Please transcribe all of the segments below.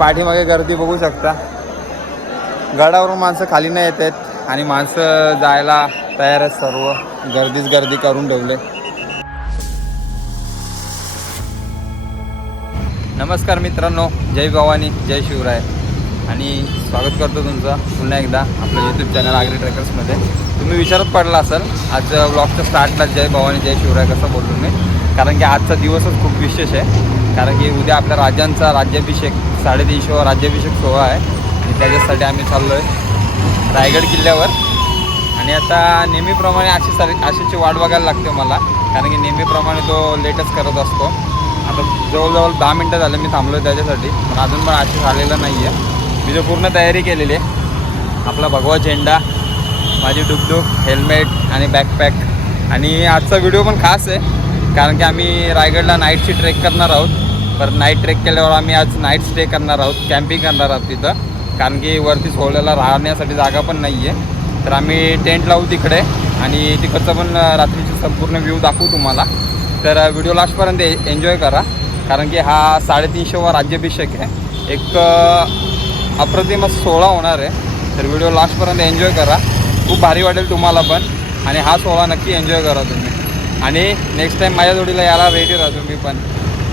पाठीमागे गर्दी बघू शकता. गडावरून माणसं खाली नाही येत आहेत आणि माणसं जायला तयार आहेत सर्व. गर्दीच गर्दी करून ठेवले. नमस्कार मित्रांनो जय भवानी जय शिवराय. आणि स्वागत करतो तुमचं पुन्हा एकदा आपलं यूट्यूब चॅनल आग्री ट्रेकर्समध्ये तुम्ही विचारत पडला असाल आज ब्लॉगच्या स्टार्टला जय भवानी जय शिवराय कसं बोललो मी. कारण की आजचा दिवसच खूप विशेष आहे. कारण की उद्या आपल्या राज्यांचा राज्याभिषेक साडेतीनशे राज्याभिषेक सोहळा आहे. आणि त्याच्यासाठी आम्ही चाललो आहे रायगड किल्ल्यावर. आणि आता नेहमीप्रमाणे अशी सारी अशीची वाट बघायला लागते मला. कारण की नेहमीप्रमाणे तो लेटच करत असतो. आता जवळजवळ दहा मिनटं झाले मी थांबलो आहे त्याच्यासाठी. पण अजून पण आशिष आलेला नाही आहे मी जो पूर्ण तयारी केलेली आहे. आपला भगवा झेंडा माझी डुकडुक हेल्मेट आणि बॅकपॅक आणि आजचा व्हिडिओ पण खास आहे. कारण की आम्ही रायगडला नाईटची ट्रेक करणार आहोत. पर नाईट ट्रेक केल्यावर आम्ही आज नाईट स्टे करणार आहोत. कॅम्पिंग करणार आहोत तिथं. कारण की वरती सोहळ्याला राहण्यासाठी जागा पण नाही आहे तर आम्ही टेंट लावू तिकडे आणि तिकडचं पण रात्रीची संपूर्ण व्ह्यू दाखवू तुम्हाला. तर व्हिडिओ लास्टपर्यंत ए एन्जॉय करा. कारण की हा साडेतीनशेवा राज्याभिषेक आहे. एक अप्रतिम सोहळा होणार आहे. तर व्हिडिओ लास्टपर्यंत एन्जॉय करा. खूप भारी वाटेल तुम्हाला पण. आणि हा सोहळा नक्की एन्जॉय करा तुम्ही. आणि नेक्स्ट टाईम माझ्या जोडीला यायला रेडी राहा तुम्ही पण.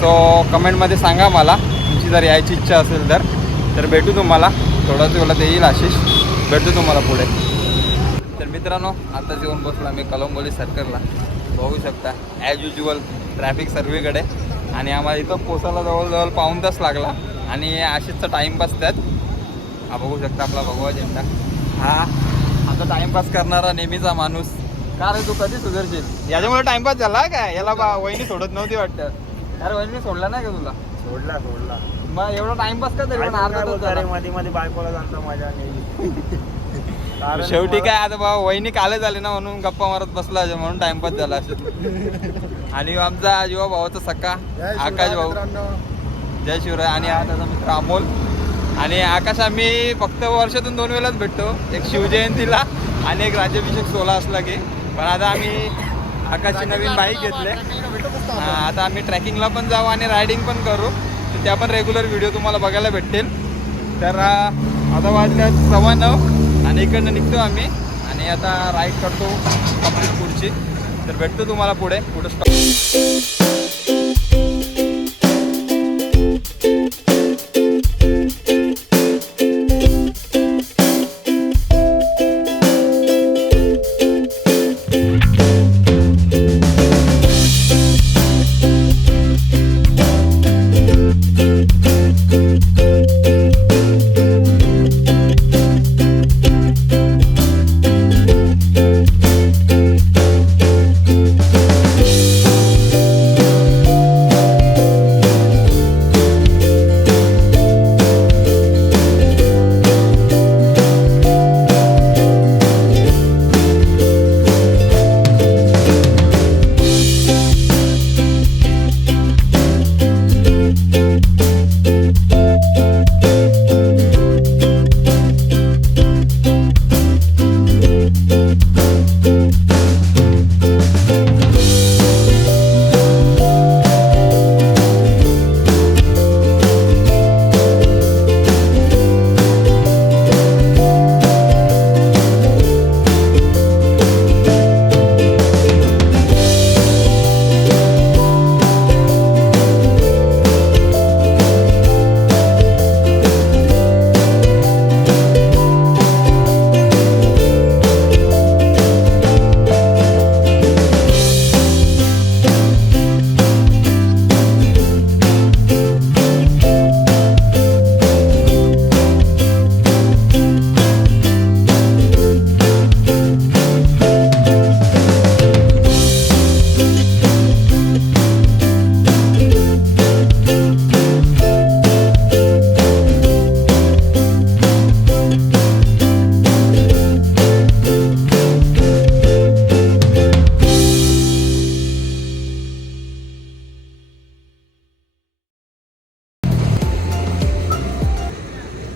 सो कमेंटमध्ये सांगा मला. तुमची जर यायची इच्छा असेल तर. तर भेटू तुम्हाला. थोडाच वेळात येईल आशिष. भेटू तुम्हाला पुढे. तर मित्रांनो आता जेवण बसलो आम्ही कलंबोली सर्कलला बघू शकता. ॲज युजल ट्रॅफिक सर्वीकडे. आणि आम्हाला इथं पोचायला जवळजवळ पाऊन तास लागला. आणि आशिषचा टाईमपास त्यात. हा बघू शकता आपला भगवा झेंडा. हा आता टाईमपास करणारा नेहमीचा माणूस. का रे तू कधी सुधरशील याच्यामुळे टाइमपास झाला काय याला बा वहिनी सोडत नव्हती वाटतं. अरे वहिनी सोडला नाही का तुला? सोडला सोडला. मग एवढा टाइमपास का तरी पण अर्धा तास झाला. मध्ये मध्ये बायकोला जाणतं माझ्या कारण शेवटी काय आता बाबा वहिनी काले झाले ना म्हणून गप्पा मारत बसला असेल, म्हणून टाइमपास झाला असेल. आणि आमचा युवा भावाचा सक्का जय शिवराय आकाश भाऊ. मित्रांनो. जय शिवराय आणि हा त्याचा मित्र अमोल. आणि आकाश आम्ही फक्त वर्षातून दोन वेळाच भेटतो एक शिवजयंतीला आणि एक राज्याभिषेक सोहळा असला की. पण आता आम्ही आकाशची नवीन बाईक घेतले. आता आम्ही ट्रॅकिंगला पण जाऊ आणि रायडिंग पण करू. तर त्या पण रेग्युलर व्हिडिओ तुम्हाला बघायला भेटतील. तर आता वाजल्या सव्वा नऊ आणि इकडनं निघतो आम्ही. आणि आता राईड करतो पुढची. तर भेटतो तुम्हाला पुढे. पुढे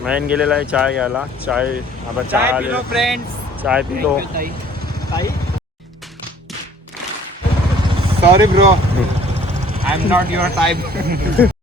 मॅन गेलेला आहे चाय घ्यायला चाय आता चाय फ्रेंड्स चाय पितो sorry bro I am not your type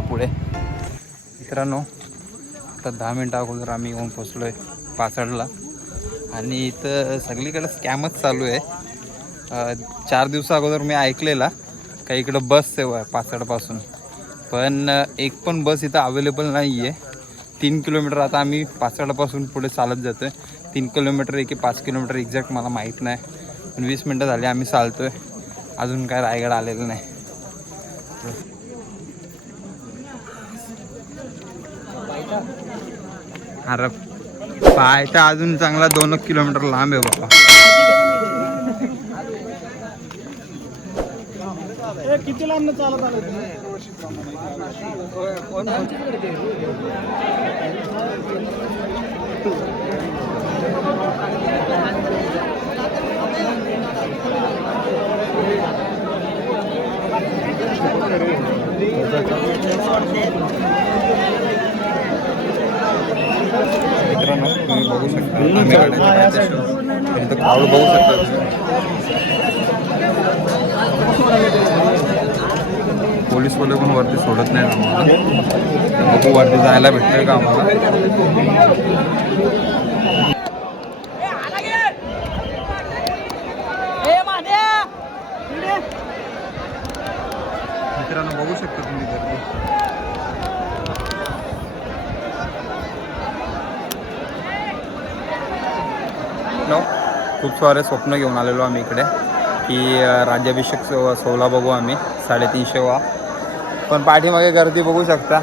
पुढे. मित्रांनो आता दहा मिनटं अगोदर आम्ही येऊन पोचलो आहे पाचडला आणि इथं सगळीकडे स्कॅमच चालू आहे. चार दिवसा अगोदर मी ऐकलेला का इकडं बस सेवा आहे पाचडपासून पण एक पण बस इथं अवेलेबल नाही आहे तीन किलोमीटर आता आम्ही पाचडापासून पुढे चालत जातो आहे तीन किलोमीटर एक की पाच किलोमीटर एक्झॅक्ट मला माहीत नाही. पण वीस मिनटं झाली आम्ही चालतो आहे अजून काय रायगड आलेलं नाही. अरे पाय तर अजून चांगला दोन किलोमीटर लांब आहे बाबा किती लांब चालत आलं मित्रांनो तुम्ही बघू शकता आम्ही इथं crowd बघू शकता पोलीस वाले पण वरती सोडत नाही आम्हाला. बघू वरती जायला भेटतंय का आम्हाला मित्रांनो बघू शकता तुम्ही गर्दी नो खूप सारे स्वप्न घेऊन आलेलो आम्ही इकडे की राज्याभिषेक सो सोहळा बघू आम्ही साडेतीनशे वा. पण पाठीमागे गर्दी बघू शकता.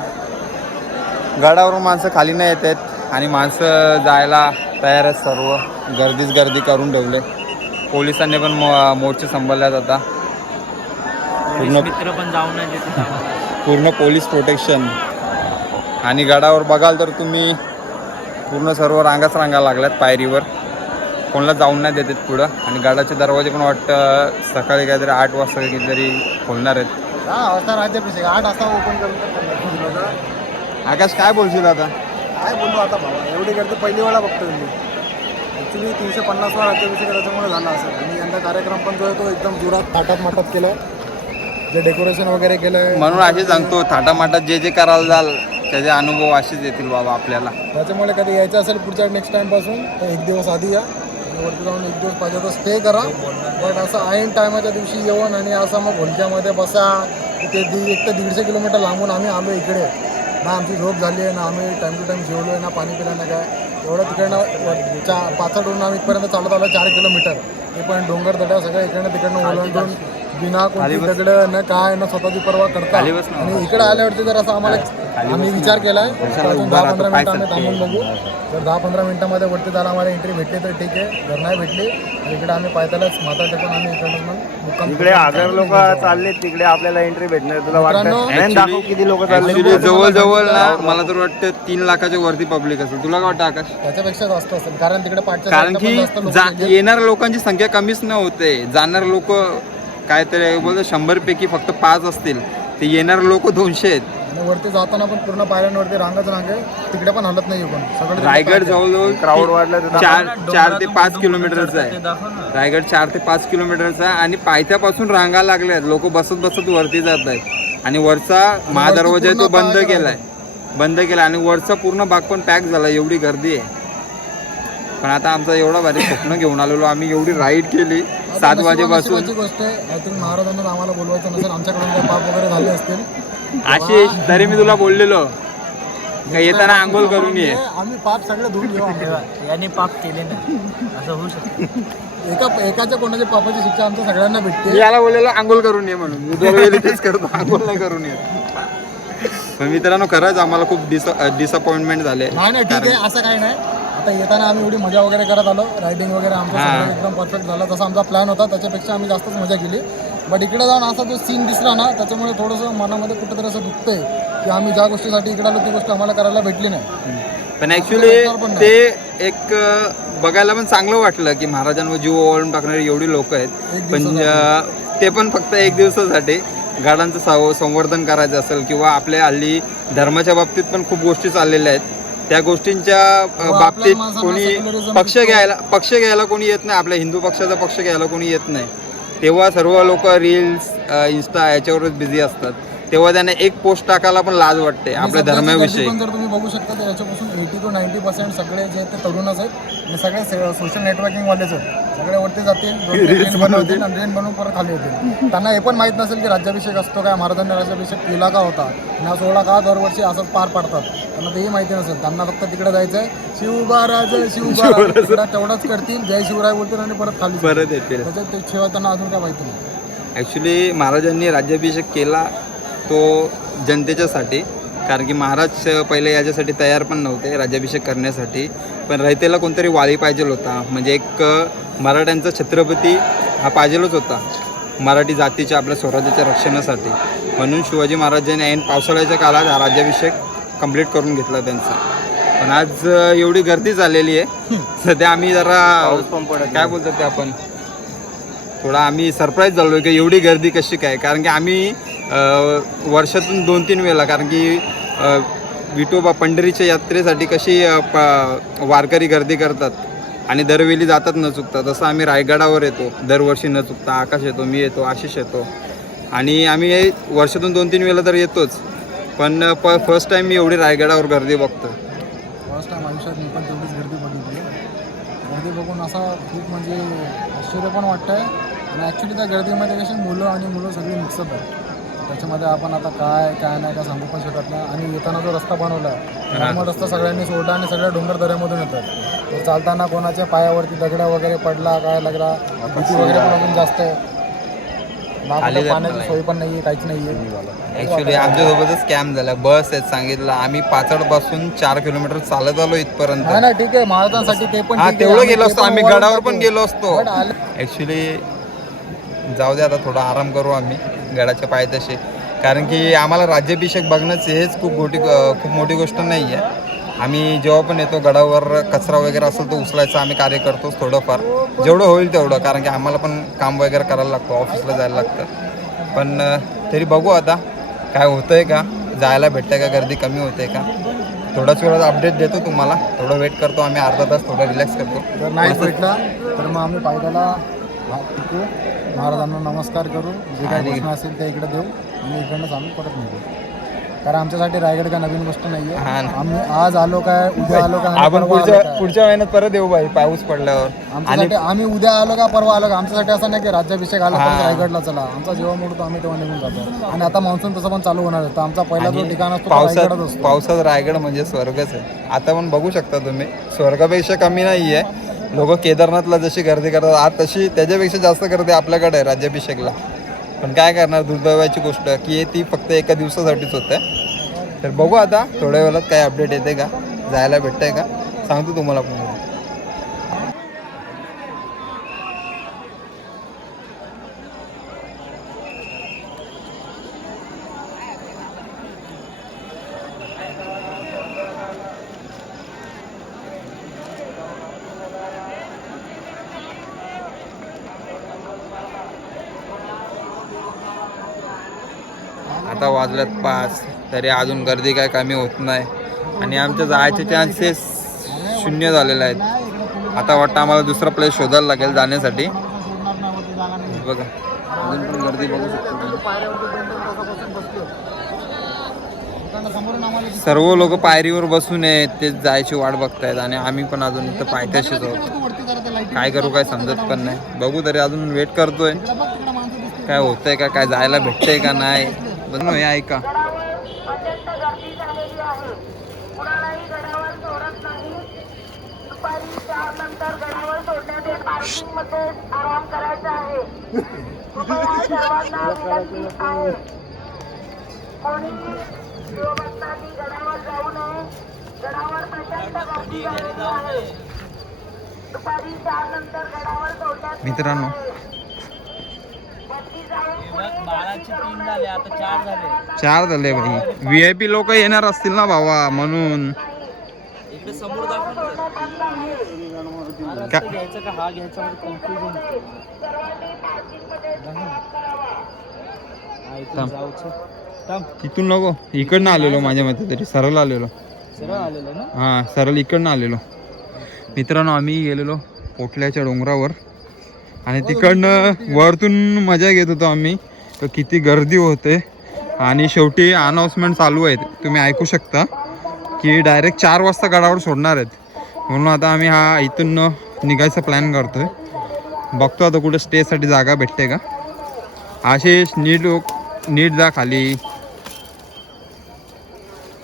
गडावरून माणसं खाली नाही येत आहेत आणि माणसं जायला तयार आहेत सर्व. गर्दीच गर्दी करून ठेवले. पोलिसांनी पण मो मोर्चे सांभाळल्यात आता. पूर्ण मित्र पण जाऊन पूर्ण पोलीस प्रोटेक्शन. आणि गडावर बघाल तर तुम्ही पूर्ण सर्व रांगाच रांगा लागल्यात पायरीवर. कोणाला जाऊन नाही देतात पुढं. आणि गडाचे दरवाजे पण वाटतं सकाळी काहीतरी आठ वाजता काहीतरी खोलणार आहेत. दहा वाजता राज्याभिषेक आठ वाजता ओपन करून आकाश काय बोलशील आता? काय बोललो आता भावा? एवढी गर्दी पहिली वेळा बघतोय मी. ॲक्च्युली तीनशे पन्नासवा राज्याभिषेक त्याच्यामुळे झाला असेल. आणि यंदा कार्यक्रम पण जो आहे तो एकदम जोरात थाटात माटात केला जे डेकोरेशन वगैरे केलं म्हणून असे सांगतो थाटामाटात जे जे करायला जाल त्याचे अनुभव असेच येतील बाबा आपल्याला. त्याच्यामुळे कधी यायचं असेल पुढच्या नेक्स्ट टाईमपासून तर एक दिवस आधी या. आणि वरती जाऊन एक दिवस पाहिजे तर स्टे करा. बट असं ऐन टायमाच्या दिवशी येऊन आणि असं मग होलक्यामध्ये बसा. ते दीड एक ते दीडशे किलोमीटर लांबून आम्ही आलो इकडे. ना आमची झोप झाली आहे ना आम्ही टाईम टू टाईम जेवलो आहे ना पाणी पिलं ना काय. एवढं तिकडनं चा पाचडून आम्ही इथपर्यंत चालत आलो चार किलोमीटर. ते पण डोंगर दड्या सगळं इकडनं तिकडनं ओलांडून बिना कोणती दगडं न काय न स्वतःची पर्वा करता. आणि इकडे आल्यावरती जर असं आम्हाला आम्ही विचार अजून उभा दहा राहतो, पंधरा पाय मिनिटं आम्ही. थांबून बघू. जर दहा पंधरा मिनिटामध्ये वरती जायला आम्हाला एंट्री भेटली तर ठीक आहे. जर नाही भेटली तर इकडे आम्ही पायथ्यालाच माता टेकून आम्ही इकडे मग मुक्काम इकडे हजार लोक चालले तिकडे आपल्याला एंट्री भेटणार तुला वाटतं दाखव किती लोक चालले जवळ जवळ ना मला तर वाटतं तीन लाखाच्या वरती पब्लिक असेल. तुला काय वाटतं आकाश? त्याच्यापेक्षा जास्त असेल. कारण तिकडे पाठच्या कारण की. येणाऱ्या लोकांची संख्या कमीच न होते. जाणारे लोक काहीतरी बोलतो शंभर पैकी फक्त पाच असतील. ते येणारे लोक दोनशे आहेत. आणि वरती जाताना पण पूर्ण पायऱ्यांवरती रांगच रांगे तिकडे पण हलत नाही कोण. सगळं रायगड जवळजवळ क्राऊड वाढलं चार चार ते पाच किलोमीटरचा आहे. रायगड चार ते पाच किलोमीटरचा आहे आणि पायथ्यापासून रांगा लागल्या आहेत. लोक बसत बसत वरती जात आहेत. आणि वरचा महादरवाजा आहे तो बंद केलाय. बंद केला आणि वरचा पूर्ण भाग पण पॅक झाला. एवढी गर्दी आहे. पण आता आमचं एवढं भारी स्वप्न घेऊन आलेलो. आम्ही एवढी राईड केली. सात वाजेपासून. गोष्ट आहे. आय थिंक महाराजांना आम्हाला बोलवायचं नसेल. आमच्याकडून काही पाप वगैरे झाले असतील. आशिष तरी मी तुला बोललेलो. का येताना आंघोळ करून ये. आम्ही पाप सगळे धुवून घेऊ आम्हाला. यांनी पाप केले नाही. असं होऊ शकतं. एका एकाच्या कोणाच्या पापाची शिक्षा आमच्या सगळ्यांना मी भेटते. याला बोललेलो आंघोळ करून ये म्हणून. मी दरवेळी तेच करतो आंघोळ नाही करून येत. पण मित्रांनो खरंच आम्हाला खूप डिस डिसअपॉइंटमेंट झाले. नाही नाही ठीक आहे असं काही नाही. आता येताना आम्ही एवढी मजा वगैरे करत आलो. रायडिंग वगैरे आमचं हा. सगळं एकदम परफेक्ट झाला. तसा आमचा प्लॅन होता. त्याच्यापेक्षा आम्ही जास्तच मजा केली. बट इकडे जाऊन असा जो सीन दिसला ना त्याच्यामुळे थोडंसं मनामध्ये कुठेतरी असं दुखतंय की आम्ही ज्या गोष्टीसाठी इकडे आलो ती गोष्ट आम्हाला करायला भेटली नाही. पण ऍक्च्युली ते एक बघायला पण चांगलं वाटलं की महाराजांवर जीव ओवाळून टाकणारी एवढी लोक आहेत. पण ते पण फक्त एक दिवसासाठी गाडांचं साव संवर्धन करायचं असेल किंवा आपल्या हल्ली धर्माच्या बाबतीत पण खूप गोष्टी चाललेल्या आहेत. त्या गोष्टींच्या बाबतीत कोणी पक्ष घ्यायला पक्ष घ्यायला कोणी येत नाही. आपल्या हिंदू पक्षाचा पक्ष घ्यायला कोणी येत नाही. तेव्हा सर्व लोक रील्स इन्स्टा याच्यावरच बिझी असतात. तेव्हा त्यांना एक पोस्ट टाकायला पण लाज वाटते आपल्या धर्माविषयी. पण जर तुम्ही बघू शकता तर याच्यापासून एटी टू नाईन्टी पर्सेंट सगळे जे ते तरुणच आहेत आणि सगळे सोशल नेटवर्किंग वालेच आहेत. सगळे वरती जातील रील्स बनवतील आणि रील बनवून परत खाली होतील त्यांना हे पण माहीत नसेल की राज्याभिषेक असतो काय महाराजांनी राज्याभिषेक केला का होता? आणि हा सोहळा का दरवर्षी असंच पार पाडतात? त्यांना तेही माहिती नसेल. त्यांना फक्त तिकडे जायचं आहे शिवबा राज शिवबा तेवढाच करतील जय शिवराय बोलतील आणि परत खाली परत येतील. त्याच्यात ते शिवाय त्यांना अजून काय माहिती नाही. ॲक्च्युली महाराजांनी राज्याभिषेक केला तो जनतेच्यासाठी कारण की महाराज पहिले याच्यासाठी तयार पण नव्हते राज्याभिषेक करण्यासाठी. पण रयतेला कोणतरी वाली पाहिजे होता. म्हणजे एक मराठ्यांचा छत्रपती हा पाहिजेलच होता. मराठी जातीच्या आपल्या स्वराज्याच्या रक्षणासाठी. म्हणून शिवाजी महाराजांनी ऐन पावसाळ्याच्या काळात हा राज्याभिषेक कंप्लीट करून घेतला त्यांचा. पण आज एवढी गर्दी झालेली आहे. सध्या आम्ही जरा काय बोलतात ते आपण? थोडा आम्ही सरप्राईज झालो की एवढी गर्दी कशी काय? कारण की आम्ही वर्षातून दोन तीन वेळेला कारण की विठोबा पंढरीच्या यात्रेसाठी कशी प- वारकरी गर्दी करतात आणि दरवेळी जातात न चुकता. तसं आम्ही रायगडावर येतो दरवर्षी न चुकता आकाश येतो मी येतो आशिष येतो. आणि आम्ही वर्षातून दोन तीन वेळेला तर येतोच. पण प फर्स्ट टाईम मी एवढी रायगडावर गर्दी बघतो. फर्स्ट टाईम आयुष्यात मी पण तेवढीच गर्दी बघितली. गर्दी बघून असा खूप म्हणजे आश्चर्य पण वाटतंय. आणि ॲक्च्युली त्या गर्दीमध्ये कशी मुलं आणि मुलं सगळी मिक्सअप आहे त्याच्यामध्ये आपण आता काय काय नाही काय सांगू पण शकत नाही. आणि येताना जो रस्ता बनवला आहे नॉर्मल रस्ता सगळ्यांनी सोडला आणि सगळ्या डोंगर दऱ्यामधून येतात. तर चालताना कोणाच्या पायावरती दगडा वगैरे पडला काय लागला भीती वगैरे पण अजून जास्त आहे. ना कुठं पाण्याची. सोय पण नाही आहे काहीच नाही आहे ॲक्च्युली आमच्यासोबतच स्कॅम झाला. बस आहेत सांगितलं. आम्ही पाचडपासून चार किलोमीटर चालत आलो इथपर्यंत. नाही नाही ठीक आहे. महाराजांसाठी ते पण हा ठीक आहे. तेवढं गेलो असतो. आम्ही गडावर. पण गेलो असतो. पण आले ॲक्च्युली जाऊ दे आता थोडा आराम करू आम्ही. गडाच्या पायथ्याशी कारण की आम्हाला राज्याभिषेक बघणंच हेच खूप मोठी खूप मोठी गोष्ट नाही आहे आम्ही जेव्हा पण येतो गडावर कचरा वगैरे असेल तो उचलायचा आम्ही कार्य करतोच थोडंफार. जेवढं होईल तेवढं कारण की आम्हाला पण काम वगैरे करायला लागतं ऑफिसला जायला लागतं. पण तरी बघू आता काय होतंय का जायला भेटतंय का गर्दी कमी होते का? थोड्याच वेळात अपडेट देतो तुम्हाला. थोडं वेट करतो आम्ही अर्धा तास थोडं रिलॅक्स करतो. जर नाही भेटला तर मग आम्ही पायथ्याला महाराजांना नमस्कार करू. जे काही आणि- प्रश्न असेल ते इकडे देऊ. आणि इकडनंच आम्ही परत निघू. कारण आमच्यासाठी रायगड काय नवीन गोष्ट नाही हा आहे ना. आम्ही आज आलो काय उद्या आलो का आपण पुढच्या काय. पुढच्या महिन्यात परत येऊ बाई पाऊस पडल्यावर. आमच्यासाठी आम्ही उद्या आलो का परवा आलो का? आमच्यासाठी असं नाही की राज्याभिषेक आला. तर रायगडला चला. आमचा जेव्हा मूड होतो आम्ही तेव्हा निघून जातो. आणि आता मान्सून तसं पण चालू होणार आमचा पहिला जो ठिकाण असतो पावसात असतो. पावसात रायगड म्हणजे स्वर्गच आहे. आता पण बघू शकता तुम्ही. स्वर्गापेक्षा कमी नाही आहे लोक केदारनाथला जशी गर्दी करतात आज तशी त्याच्यापेक्षा जास्त गर्दी आपल्याकडे आहे राज्याभिषेकला. पण काय करणार दुर्दैवाची गोष्ट की ती फक्त एका दिवसासाठीच होते. तर बघू आता थोड्या वेळात काय अपडेट येते का जायला भेटतंय का? सांगतो तुम्हाला पण आता वाजल्यात पाच तरी अजून गर्दी काय कमी होत नाही. आणि आमच्या जायचे चान्सेस शून्य झालेले आहेत. आता वाटतं आम्हाला दुसरा प्लेस शोधायला लागेल जाण्यासाठी. बघा अजून पण गर्दी बघू शकतो तुम्ही. सर्व लोक पायरीवर बसून आहेत ते जायची वाट बघतायत. आणि आम्ही पण अजून इथं पायथ्याशीच आहोत. काय करू काय समजत पण नाही. बघू तरी अजून वेट करतोय. काय होतंय का काय जायला भेटतंय का नाही. बघ हे ऐका. गर्दी झालेली आहे कुणालाही गडावर सोडत नाही दुपारी चार नंतर गडावर पार्किंगमध्ये आराम करायचा आहे आहे कोणी शिवभक्तांनी गडावर जाऊ नये गडावर प्रचंड गर्दी झालेली आहे दुपारी चार नंतर गडावर सोडण्यात मित्रांनो गर्दी जाऊ बाराचे तीन झाले आता चार झाले भाई. व्ही आय पी लोक येणार असतील ना भावा म्हणून. तिथून नको. इकडनं आलेलो माझ्या मते तरी. सरळ आलेलो. हा सरळ इकडनं आलेलो. मित्रांनो आम्ही गेलेलो पोटल्याच्या डोंगरावर. आणि तिकडनं वरतून मजा घेत होतो आम्ही. तर किती गर्दी होते. आणि शेवटी अनाऊन्समेंट चालू आहेत. तुम्ही ऐकू शकता की डायरेक्ट चार वाजता गडावर सोडणार आहेत. म्हणून आता आम्ही हा इथून निघायचा प्लॅन करतो आहे बघतो आता कुठे स्टेसाठी जागा भेटते का. आशिष नीट नीट जा खाली.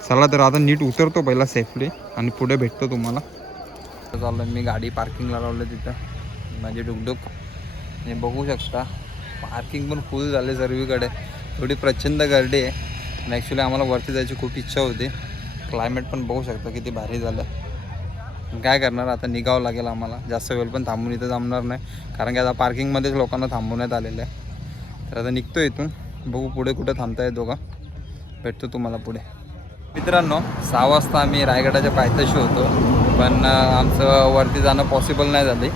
चला तर आता नीट उतरतो पहिला सेफली आणि पुढे भेटतो तुम्हाला. चाललं मी गाडी पार्किंगला लावलं तिथं. माझी डुकडुक आणि बघू शकता. पार्किंग पण फुल झाले सर्वीकडे. थोडी प्रचंड गर्दी आहे. आणि ॲक्च्युली आम्हाला वरती जायची खूप इच्छा होती. क्लायमेट पण बघू शकता किती भारी झालं. काय करणार? आता निघावं लागेल आम्हाला. जास्त वेळ पण थांबून इथं जमणार नाही. कारण की आता पार्किंगमध्येच लोकांना थांबवण्यात आलेलं आहे. तर आता निघतो इथून. बघू पुढे कुठे थांबता येतो का भेटतो तुम्हाला पुढे. मित्रांनो सहा वाजता आम्ही रायगडाच्या पायथ्याशी होतो. पण आमचं वरती जाणं पॉसिबल नाही झाले.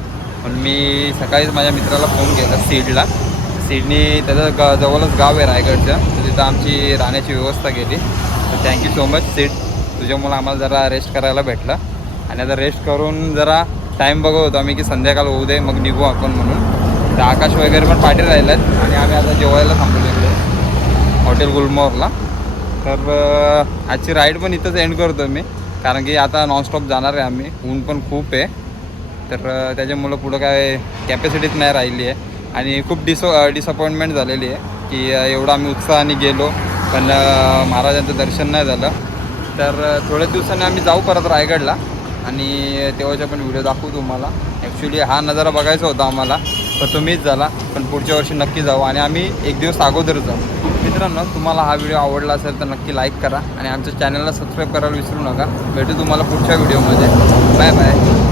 पण मी सकाळीच माझ्या मित्राला फोन केला सीडला. सीडनी त्याचं ग जवळच गाव आहे रायगडचं. तर तिथं आमची राहण्याची व्यवस्था केली. तर thank you so much Sid. तुझ्यामुळं आम्हाला जरा रेस्ट करायला भेटला. आणि आता रेस्ट करून जरा टाईम बघत होतो आम्ही की संध्याकाळ होऊ दे मग निघू आपण म्हणून. तर आकाश वगैरे पण पाठी राहिल्यात आणि आम्ही आता जेवायला थांबलो इकडे हॉटेल गुलमोहरला. तर आजची राईड पण इथंच एंड करतो मी. कारण की आता नॉनस्टॉप जाणार आहे आम्ही. ऊन पण खूप आहे. तर त्याच्यामुळं पुढं काय कॅपॅसिटीच नाही राहिली आहे. आणि खूप डिसो डिसअपॉइंटमेंट झालेली आहे की एवढं आम्ही उत्साहाने गेलो. पण महाराजांचं दर्शन नाही झालं. तर थोड्याच दिवसांनी आम्ही जाऊ परत रायगडला. आणि तेव्हाचा पण व्हिडिओ दाखवू तुम्हाला. ॲक्च्युली हा नजारा बघायचा होता आम्हाला. पण तो मिस झाला. पण पुढच्या वर्षी नक्की जाऊ. आणि आम्ही एक दिवस अगोदर जाऊ. मित्रांनो तुम्हाला हा व्हिडिओ आवडला असेल तर नक्की लाईक करा. आणि आमच्या चॅनलला सबस्क्राईब करायला विसरू नका. भेटू तुम्हाला पुढच्या व्हिडिओमध्ये बाय बाय